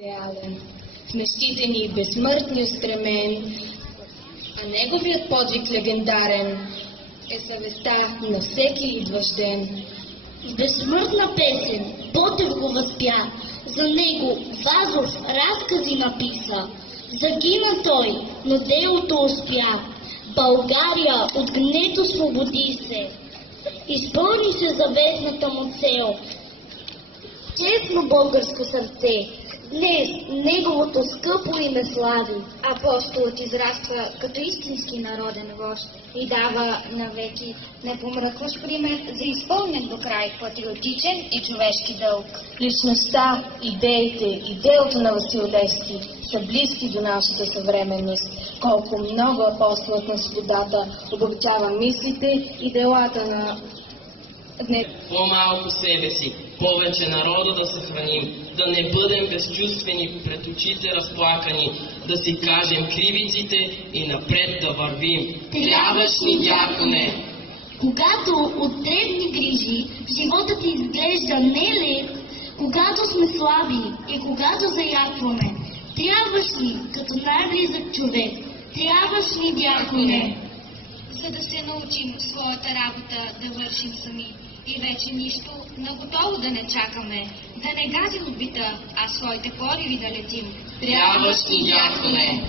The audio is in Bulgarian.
реален, в мечтите ни безсмъртни устремен, а неговият подвиг легендарен е съвестта на всеки идващ ден. В безсмъртна песен Ботев го възпя, за него Вазов разкази написа. Загина той, но делото успя. България от гнето свободи се. Изпълни се заветната му цел. Честно българско сърце, днес неговото скъпо име слави. Апостолът израства като истински народен вожд и дава навеки непомръкващ пример за изпълнен до край патриотичен и човешки дълг. Личността, идеите и делото на Васил Левски са близки до нашата съвременност. Колко много апостолът на свободата обогатява мислите и делата на днес. По-малко себе си, повече народа да съхраним, да не бъдем безчувствени, пред очите разплакани, да си кажем кривиците и напред да вървим. Трябваш ни, дяконе! Когато от древни грижи животът ти изглежда нелеп, когато сме слаби и когато заякваме, трябваш ни като най-близък човек, трябваш ни, дяконе! За да се научим своята работа да вършим сами и вече нищо наготово да не чакаме, да не газим от бита, а своите пориви да летим. Трябваш ни, дяконе!